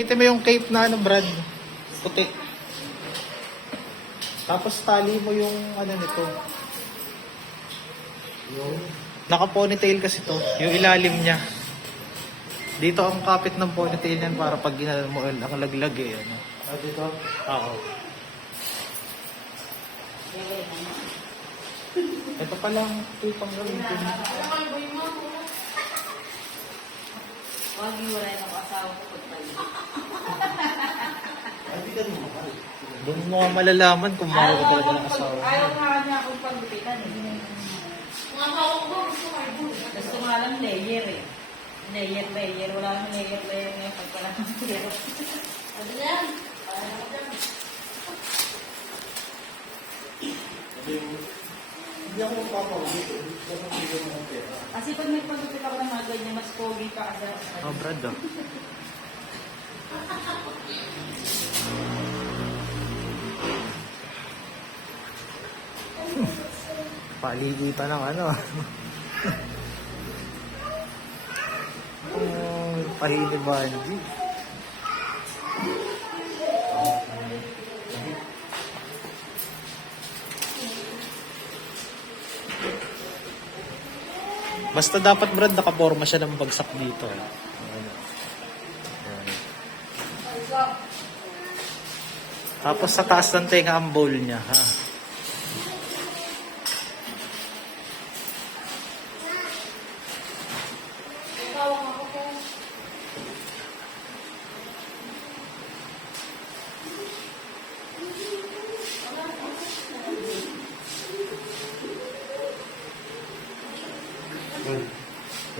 Kita mo yung cape na ano, Brad? Puti. Tapos tali mo yung ano nito. Yung naka-ponytail kasi to. Yung ilalim niya. Dito ang kapit ng ponytail niyan para pag ginala mo ang laglag eh. Ano. Dito? Oo. Ito pa lang. Ito yung pang gamitin. Huwag yung wala ng asawa ko pagpalit. Doon mo nga malalaman kung mahal ka talaga ng asawa. Ayaw nga niya akong paglupitan eh. Gusto nga lang layer eh. Layer. Wala nang layer ngayon pagpala ng pero. Ano yan? Hindi ako magpapawag. Kasi pag may paglupit ako ng mga ganyan, mas pogi pa kasi ako sa Oh, Brad oh. Paligitan ng ano. Oh, pahili Banji. Basta dapat, Brad, nakaporma siya ng bagsak dito. Ayan. Tapos sa taas ng tenga ang bowl niya, ha?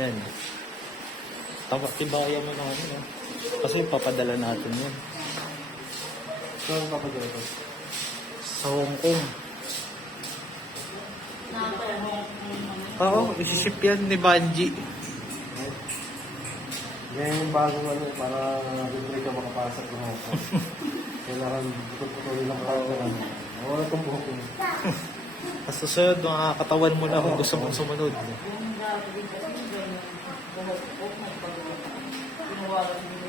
Yan. Tibayan mo na ano. Kasi papadala natin yan. Saan papadala ko? Sa Hong Kong. Oo, isiship yan ni Banji. Yan yung bagong ano, para bibili ka makapasok ng Hong Kong. Kailangan putulin lang ka lang. Wala itong buhok mo. Sa susunod, mga katawan mo na kung gusto mong sumunod. yung dati din kasi yung ganyan. Buhok may paglupitan. Pinuwagan nila.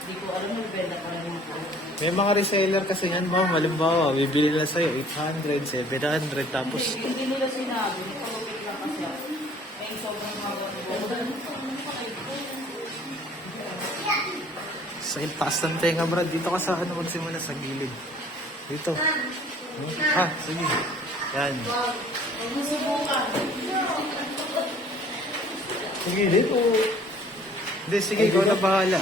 Hindi ko alam na benda pa rin yung buhok. May mga reseller kasi yan, ma'am. Halimbawa, bibili nila sa'yo 800, 700, tapos Hindi nila sinabi, paglupit lang kasi ako. May sobrang haba ng buhok. sa taas ng tenga, Brad. Dito ka sa ano, magsimula sa gilid. Dito. Ha, sige. Yan. Sige, dito. Hindi, sige, ikaw na bahala.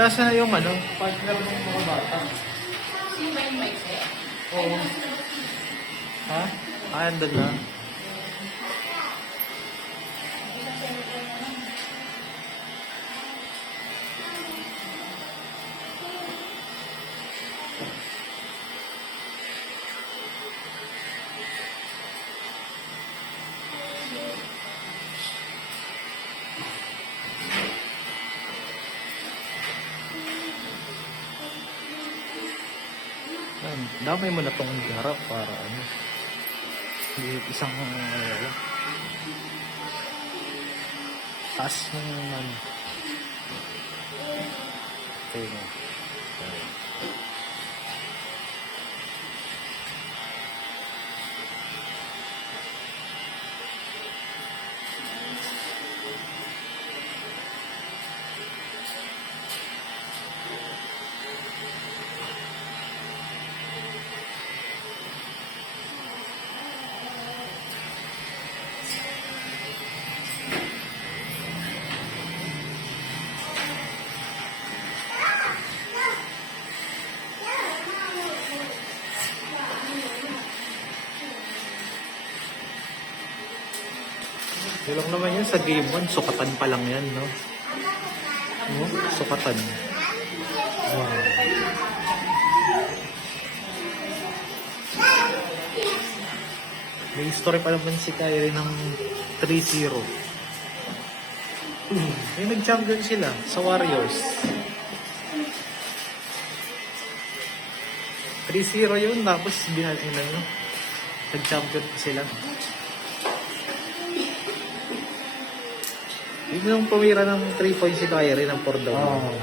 Asa na yung ano, partner ng mga bata. Sino ba yung mic eh? Oo. Ha? Andun na. Damay mo na tong harap para ano. Isang taas ng ano. Tenga. Yun lang naman yun sa game 1. Sukatan pa lang yan, no? Sukatan. Wow. May history pa naman si Kyrie ng 3-0. May nag-champion sila sa Warriors. 3-0 yun, tapos nag-champion pa sila. Yun yung pumira ng 3 points si Kyrie ng 4 down.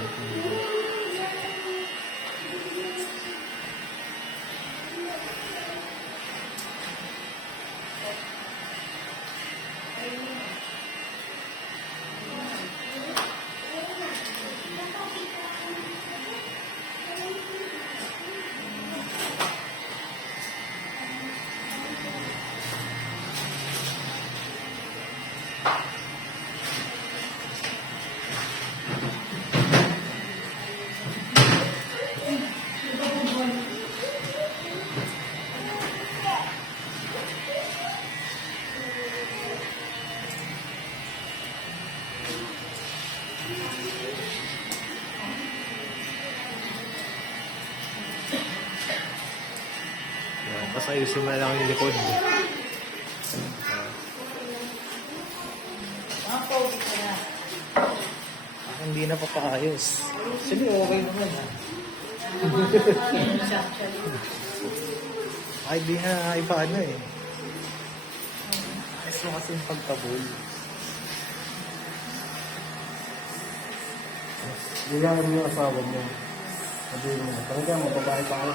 Tapos ayusin mo na lang yung likod. Hindi na papaayos. Sige, okay naman ha. Ay, di na iba ano eh. Ayos mo kasi yung pagkabul. Bilangan mo yung asawa mo. Sabihin mo, talaga mababae pa ako.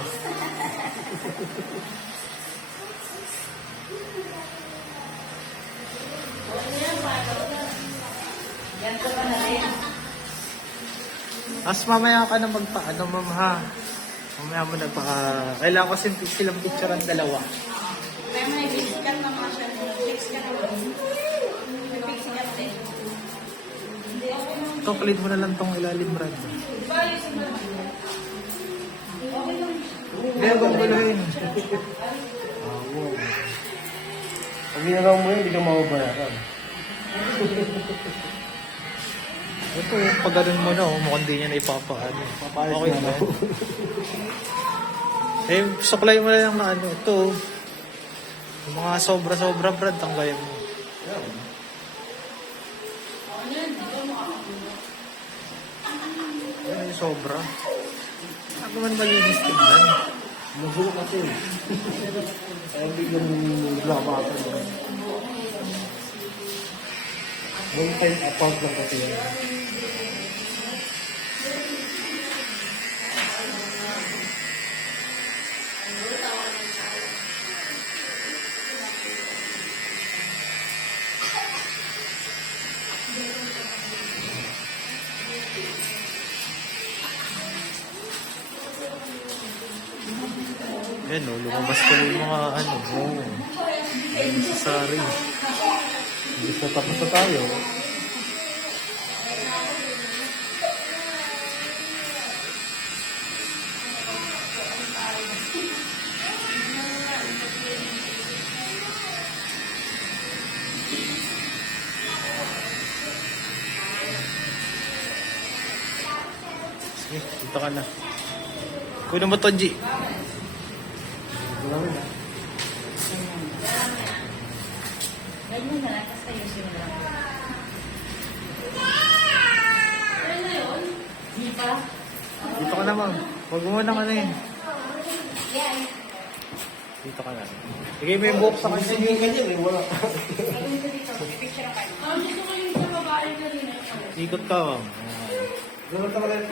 Yan ko pa na rin. As mamaya ka na magpaano, ma'am ha. Mamaya mo kailangan ko silang picture ang dalawa. Kaya may fix ka naman siya. Fix ka naman. May fix ka din. Hindi ako naman. Ito, clean mo na lang tong ilalim, Brad. Diba ayusin mo naman? Okay lang. Hindi, gagulahin. Pag ginagawa mo yun, hindi ka mababayaran. Ito, pag ganun mo na, mukhang di niya na ipapaano. Papayos Okay na na. ako. Eh, suklay mo na lang na ano. Ito, yung mga sobra-sobra, Brad, tanggayan mo. Ano yung sobra? Ano man malinis tignan? Magulo kasi. Kaya biglang naglabasan mo. One time apart lang kasi yan. Yan o, lumabas ko yung mga ano. Necessary. Hindi na tapos na tayo. Sige, dito ka na. Kunin mo to, G. Wala rin ah. Ganyan na lang, kasi ayusin mo lang. Ano na yun? Hindi pa? Dito ka na, ma'am. Huwag mo muna ka na yun. Dito ka na. Bigay mo yung buhok sa kanya. Sige ganyan eh, wala. Picture ka. Dito ko yung sa babae kanina. Ikot ka, ma'am. Ganun talaga.